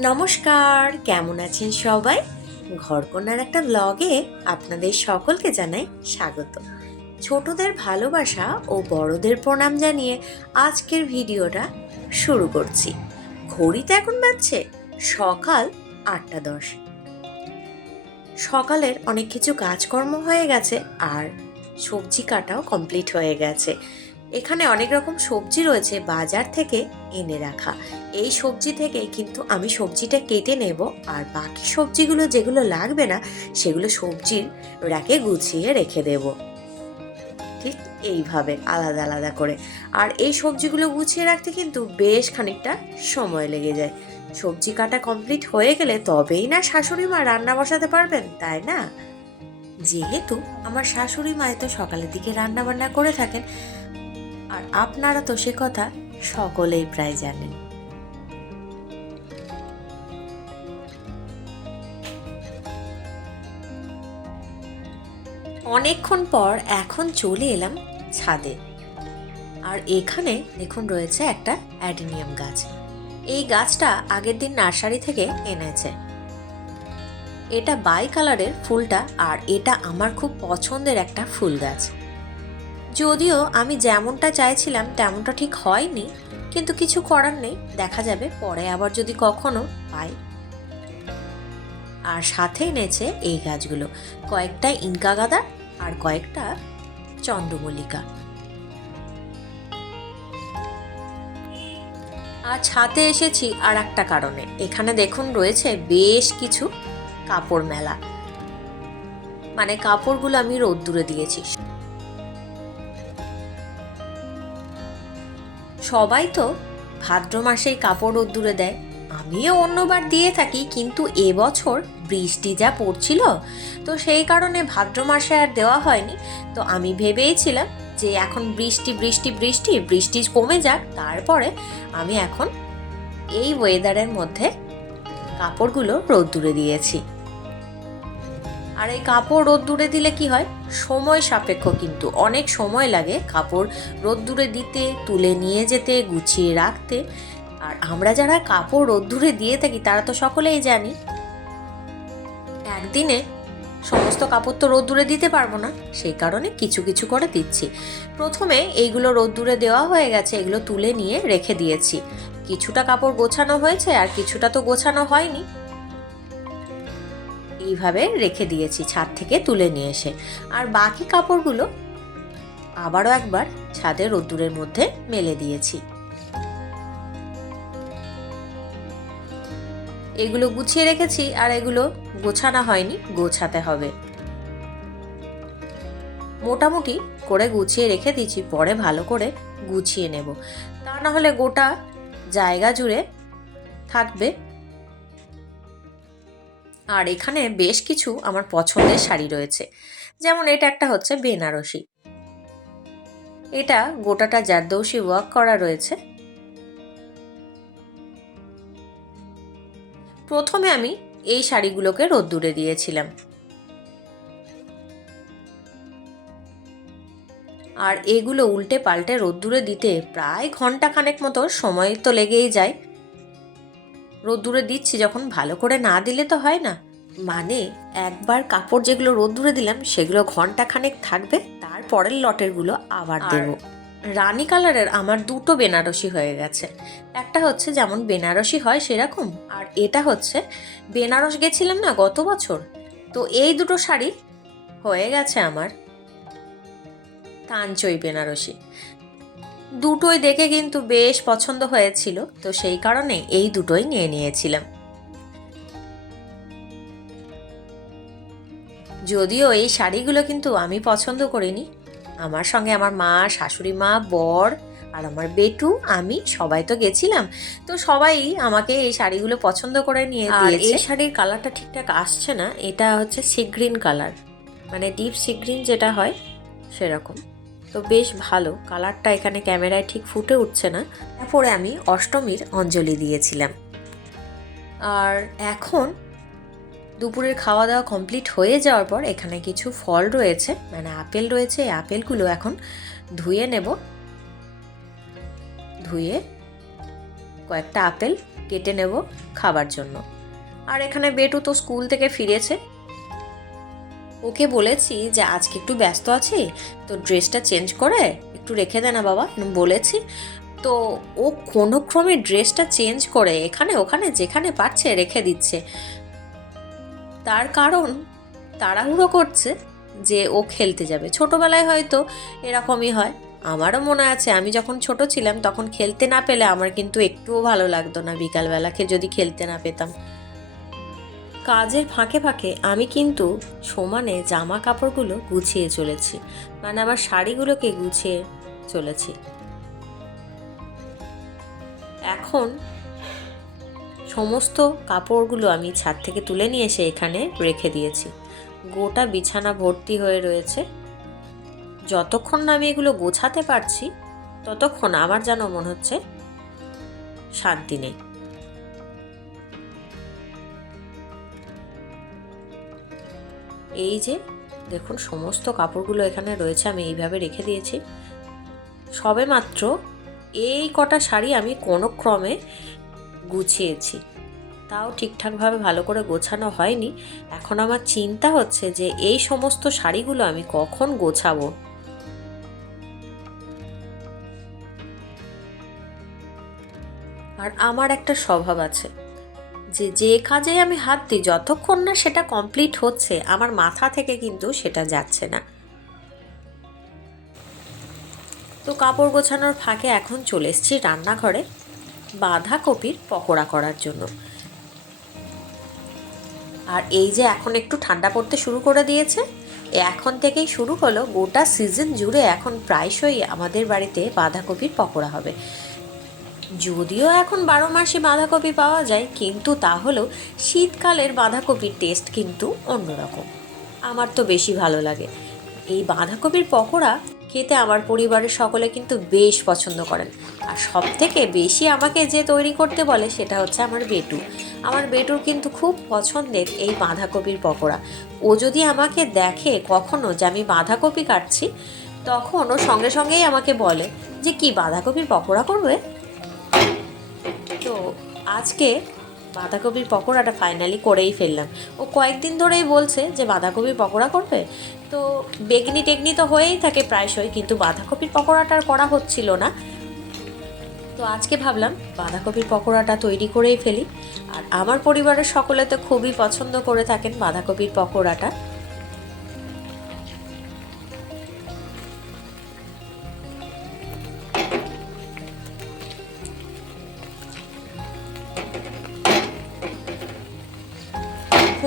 নমস্কার, কেমন আছেন সবাই? ঘরকন্যার একটা ব্লগে আপনাদের সকলকে জানাই স্বাগত। ছোটদের ভালোবাসা ও বড়দের প্রণাম জানিয়ে আজকের ভিডিওটা শুরু করছি। ঘড়িতে এখন বাজছে সকাল আটটা দশ। সকালের অনেক কিছু কাজকর্ম হয়ে গেছে আর সবজি কাটাও কমপ্লিট হয়ে গেছে। এখানে অনেক রকম সবজি রয়েছে বাজার থেকে এনে রাখা। এই সবজি থেকে কিন্তু আমি সবজিটা কেটে নেব আর বাকি সবজিগুলো যেগুলো লাগবে না, সেগুলো সবজির র্যাকে গুছিয়ে রেখে দেব। ঠিক এইভাবে আলাদা আলাদা করে। আর এই সবজিগুলো গুছিয়ে রাখতে কিন্তু বেশ খানিকটা সময় লেগে যায়। সবজি কাটা কমপ্লিট হয়ে গেলে তবেই না শাশুড়ি মা রান্না বসাতে পারবেন, তাই না? যেহেতু আমার শাশুড়ি মা তো সকালের দিকে রান্না বান্না করে থাকেন আর আপনারা তো সে কথা সকলেই প্রায় জানেন। অনেকক্ষণ পর এখন চলে এলাম ছাদে। আর এখানে দেখুন রয়েছে একটা অ্যাডিনিয়াম গাছ। এই গাছটা আগের দিন নার্সারি থেকে এনেছে। এটা বাই কালারের ফুলটা আর এটা আমার খুব পছন্দের একটা ফুল গাছ। যদিও আমি যেমনটা চাইছিলাম, তেমনটা ঠিক হয়নি, কিন্তু কিছু করার নেই। দেখা যাবে পরে আবার যদি কখনো পাই। আর সাথে এনেছে এই গাছগুলো, কয়েকটা ইনকা গাদা আর কয়েকটা চন্দ্রমল্লিকা। আর ছাতে এসেছি আর একটা কারণে। এখানে দেখুন রয়েছে বেশ কিছু কাপড় মেলা। মানে কাপড়গুলো আমি রোদ্দুরে দিয়েছি। সবাই তো ভাদ্র মাসেই কাপড় রোদ্দুরে দেয়। আমিও অন্যবার দিয়ে থাকি, কিন্তু এবছর বৃষ্টি যা পড়ছিল, তো সেই কারণে ভাদ্র মাসে আর দেওয়া হয়নি। তো আমি ভেবেইছিলাম যে এখন বৃষ্টি বৃষ্টি বৃষ্টি বৃষ্টি কমে যাক, তারপরে আমি এখন এই ওয়েদারের মধ্যে কাপড়গুলো রোদ্দুরে দিয়েছি। আর এই কাপড় রোদ্দুরে দিলে কি হয়? সময় সাপেক্ষ কিন্তু। অনেক সময় লাগে কাপড় রোদ্দুরে দিতে, তুলে নিয়ে যেতে, গুছিয়ে রাখতে। আর আমরা যারা কাপড় রোদ্দুরে দিয়ে থাকি, তারা তো সকলেই জানি, একদিনে সমস্ত কাপড় তো রোদ্দুরে দিতে পারব না। সেই কারণে কিছু কিছু করে দিচ্ছি। প্রথমে এইগুলো রোদ্দুরে দেওয়া হয়ে গেছে, এগুলো তুলে নিয়ে রেখে দিয়েছি। কিছুটা কাপড় গোছানো হয়েছে, আর কিছুটা তো গোছানো হয়নি। এইভাবে রেখে দিয়েছি ছাদ থেকে তুলে নিয়ে এসে। আর বাকি কাপড়গুলো আবারও একবার ছাদে রোদ্দুরের মধ্যে মেলে দিয়েছি। এগুলো গুছিয়ে রেখেছি আর এগুলো গোছানো হয়নি, গোছাতে হবে। মোটামুটি করে গুছিয়ে রেখে দিচ্ছি পরে ভালো করে গুছিয়ে নেব। তা না হলে গোটা জায়গা জুড়ে থাকবে আর এখানে বেশ কিছু আমার পছন্দের শাড়ি রয়েছে। যেমন এটা একটা হচ্ছে বেনারসি। এটা গোটাটা জারদৌসি ওয়ার্ক করা রয়েছে। প্রথমে আমি এই শাড়িগুলোকে রোদ্দুরে দিয়েছিলাম। আর এগুলো উল্টে পাল্টে রোদ্দুরে দিতে প্রায় ঘণ্টা খানেক মতো সময় তো লেগেই যায়। রোদ্দুরে দিচ্ছি যখন ভালো করে না দিলে তো হয় না। মানে একবার কাপড় যেগুলো রোদ্দুরে দিলাম সেগুলো ঘণ্টা খানেক থাকবে তারপরের লটেরগুলো আবার দেবো। রানি কালারের আমার দুটো বেনারসি হয়ে গেছে। একটা হচ্ছে যেমন বেনারসি হয় সেরকম আর এটা হচ্ছে বেনারস গেছিলাম না গত বছর তো এই দুটো শাড়ি হয়ে গেছে আমার। কাঞ্চই বেনারসি। দুটোই দেখে কিন্তু বেশ পছন্দ হয়েছিল তো সেই কারণে এই দুটোই নিয়ে নিয়েছিলাম। যদিও এই শাড়িগুলো কিন্তু আমি পছন্দ করিনি আমার সঙ্গে আমার মা শাশুড়ি মা বর আর আমার বেটু আমি সবাই তো গেছিলাম তো সবাই আমাকে এই শাড়িগুলো পছন্দ করে নিয়ে দিয়েছে এই শাড়ির কালারটা ঠিকঠাক আসছে না এটা হচ্ছে সি গ্রিন কালার মানে ডিপ সি গ্রিন যেটা হয় সেরকম। তো বেশ ভালো। কালারটা এখানে ক্যামেরায় ঠিক ফুটে উঠছে না। তারপরে আমি অষ্টমীর অঞ্জলি দিয়েছিলাম। আর এখন দুপুরের খাওয়া দাওয়া কমপ্লিট হয়ে যাওয়ার পর এখানে কিছু ফল রয়েছে। মানে আপেল রয়েছে। এই আপেলগুলো এখন ধুয়ে নেব। ধুয়ে কয়েকটা আপেল কেটে নেব খাবার জন্য। আর এখানে বেটু তো স্কুল থেকে ফিরেছে। ওকে বলেছি যে আজকে একটু ব্যস্ত আছি, তো ড্রেসটা চেঞ্জ করে একটু রেখে দে না বাবা বলেছি। তো ও কোনো ক্রমে ড্রেসটা চেঞ্জ করে এখানে ওখানে যেখানে পারছে রেখে দিচ্ছে। তার কারণ তাড়াহুড়ো করছে যে ও খেলতে যাবে। ছোটবেলায় হয়তো এরকমই হয়। আমারও মনে আছে, আমি যখন ছোট ছিলাম তখন খেলতে না পেলে আমার কিন্তু একটুও ভালো লাগতো না। বিকালবেলাকে যদি খেলতে না পেতাম। কাজের ফাঁকে ফাঁকে আমি কিন্তু সমানে জামা কাপড়গুলো গুছিয়ে চলেছি। মানে আমার শাড়িগুলোকে গুছিয়ে চলেছি। এখন সমস্ত কাপড়গুলো আমি ছাদ থেকে তুলে নিয়ে এসে এখানে রেখে দিয়েছি। গোটা বিছানা ভর্তি হয়ে রয়েছে। যতক্ষণ না আমি এগুলো গোছাতে পারছি, ততক্ষণ আমার যেন মনে হচ্ছে শান্তি নেই। এই যে, দেখুন সমস্ত কাপড়গুলো এখানে রয়েছে, আমি এইভাবে রেখে দিয়েছি। সবে মাত্র এই কটা শাড়ি আমি কোনো ক্রমে গুছিয়েছি। তাও ঠিকঠাকভাবে ভালো করে গোছানো হয়নি। এখন আমার চিন্তা হচ্ছে যে এই সমস্ত শাড়িগুলো আমি কখন গোছাবো? আর আমার একটা স্বভাব আছে। যে যে কাজে আমি হাত দিই, যতক্ষণ না সেটা কমপ্লিট হচ্ছে, আমার মাথা থেকে কিন্তু সেটা যাচ্ছে না। তো কাপড় গোছানোর ফাঁকে এখন চলে এসেছি রান্নাঘরে বাঁধাকপির পকোড়া করার জন্য। আর এই যে এখন একটু ঠান্ডা পড়তে শুরু করে দিয়েছে এখন থেকেই শুরু হলো, গোটা সিজন জুড়ে এখন প্রায়শই আমাদের বাড়িতে বাঁধাকপির পকোড়া হবে। যদিও এখন বারো মাসে বাঁধাকপি পাওয়া যায়, কিন্তু তা তাহলেও শীতকালের বাঁধাকপির টেস্ট কিন্তু অন্যরকম। আমার তো বেশি ভালো লাগে। এই বাঁধাকপির পকোড়া খেতে আমার পরিবারের সকলে কিন্তু বেশ পছন্দ করেন। আর সব থেকে বেশি আমাকে যে তৈরি করতে বলে সেটা হচ্ছে আমার বেটু। আমার বেটুর কিন্তু খুব পছন্দের এই বাঁধাকপির পকোড়া। ও যদি আমাকে দেখে কখনো যে আমি বাঁধাকপি কাটছি, তখন ও সঙ্গে সঙ্গেই আমাকে বলে যে, কি বাঁধাকপির পকোড়া করবে? আজকে বাঁধাকপির পকোড়াটা ফাইনালি করেই ফেললাম। ও কয়েকদিন ধরেই বলছে যে বাঁধাকপির পকোড়া করবে। তো বেগনি টেগনি তো হয়েই থাকে প্রায়শই, কিন্তু বাঁধাকপির পকোড়াটা আর করা হচ্ছিল না। তো আজকে ভাবলাম বাঁধাকপির পকোড়াটা তৈরি করেই ফেলি। আর আমার পরিবারের সকলে তো খুবই পছন্দ করে থাকেন বাঁধাকপির পকোড়াটা।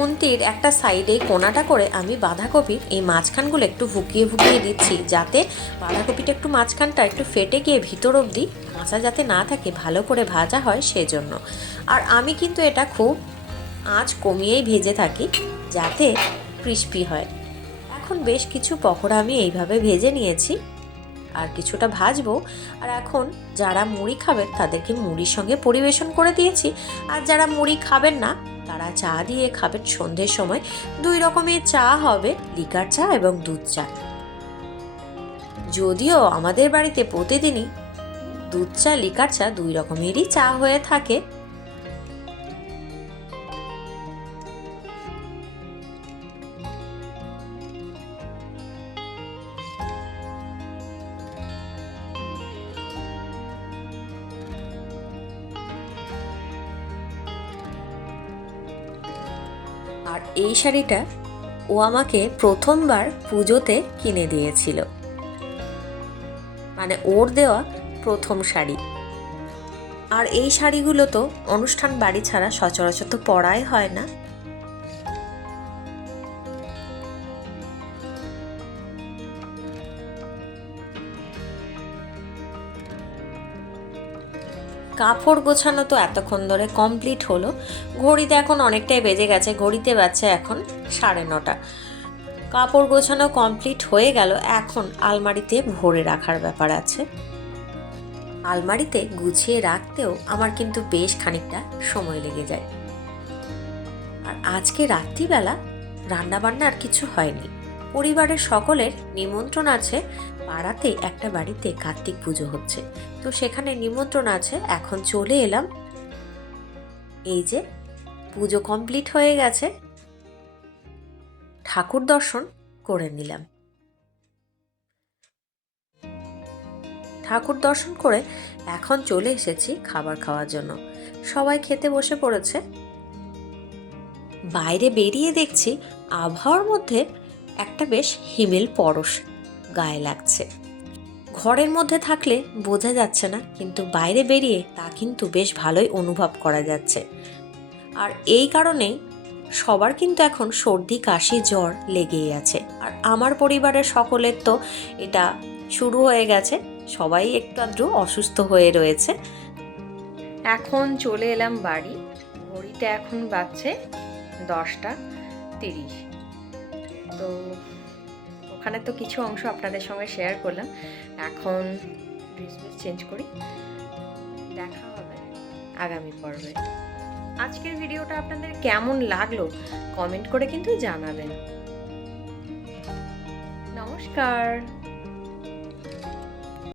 খুন্তির একটা সাইডে কোনাটা করে আমি বাঁধাকপির এই মাঝখানগুলো একটু ভুকিয়ে ফুকিয়ে দিচ্ছি, যাতে বাঁধাকপিটা একটু মাঝখানটা একটু ফেটে গিয়ে ভিতর অবধি কাঁচা যাতে না থাকে, ভালো করে ভাজা হয় সেজন্য। আর আমি কিন্তু এটা খুব আঁচ কমিয়েই ভেজে থাকি, যাতে ক্রিস্পি হয়। এখন বেশ কিছু পকোড়া আমি এইভাবে ভেজে নিয়েছি, আর কিছুটা ভাজবো। আর এখন যারা মুড়ি খাবেন, তাদেরকে মুড়ির সঙ্গে পরিবেশন করে দিয়েছি। আর যারা মুড়ি খাবেন না তারা চা দিয়ে খাবেন সন্ধ্যের সময় দুই রকমের চা হবে, লিকার চা এবং দুধ চা। যদিও আমাদের বাড়িতে প্রতিদিনই দুধ চা, লিকার চা দুই রকমেরই চা হয়ে থাকে। আর এই শাড়িটা ও আমাকে প্রথমবার পুজোতে কিনে দিয়েছিল। মানে ওর দেওয়া প্রথম শাড়ি। আর এই শাড়িগুলো তো অনুষ্ঠান বাড়ি ছাড়া সচরাচর তো পরাই হয় না। কাপড় গোছানো তো এতক্ষণ ধরে কমপ্লিট হলো। ঘড়িতে এখন অনেকটাই বেজে গেছে, ঘড়িতে বাজছে এখন সাড়ে নটা। কাপড় গোছানো কমপ্লিট হয়ে গেল, এখন আলমারিতে ভরে রাখার ব্যাপার আছে। আলমারিতে গুছিয়ে রাখতেও আমার কিন্তু বেশ খানিকটা সময় লেগে যায়। আর আজকে রাত্রিবেলা রান্নাবান্না আর কিছু হয়নি। পরিবারের সকলের নিমন্ত্রণ আছে। পাড়াতে একটা বাড়িতে কার্তিক পুজো হচ্ছে। তো সেখানে নিমন্ত্রণ আছে। এখন চলে এলাম। এই যে পুজো কমপ্লিট হয়ে গেছে। ঠাকুর দর্শন করে নিলাম। ঠাকুর দর্শন করে এখন চলে এসেছি খাবার খাওয়ার জন্য। সবাই খেতে বসে পড়েছে। বাইরে বেরিয়ে দেখছি আবহাওয়ার মধ্যে একটা বেশ হিমেল পরশ গায়ে লাগছে। ঘরের মধ্যে থাকলে বোঝা যাচ্ছে না, কিন্তু বাইরে বেরিয়ে তা কিন্তু বেশ ভালোই অনুভব করা যাচ্ছে। আর এই কারণেই সবার কিন্তু এখন সর্দি, কাশি, জ্বর লেগেই আছে। আর আমার পরিবারের সকলের তো এটা শুরু হয়ে গেছে, সবাই একটু আধটু অসুস্থ হয়ে রয়েছে। এখন চলে এলাম বাড়ি, ঘড়িতে এখন বাজছে দশটা তিরিশ। তো ওখানে তো কিছু অংশ আপনাদের সঙ্গে শেয়ার করলাম। এখন ড্রেস চেঞ্জ করি। দেখা হবে আগামী পর্বে। আজকের ভিডিওটা আপনাদের কেমন লাগল কমেন্ট করে কিন্তু জানাবেন। নমস্কার।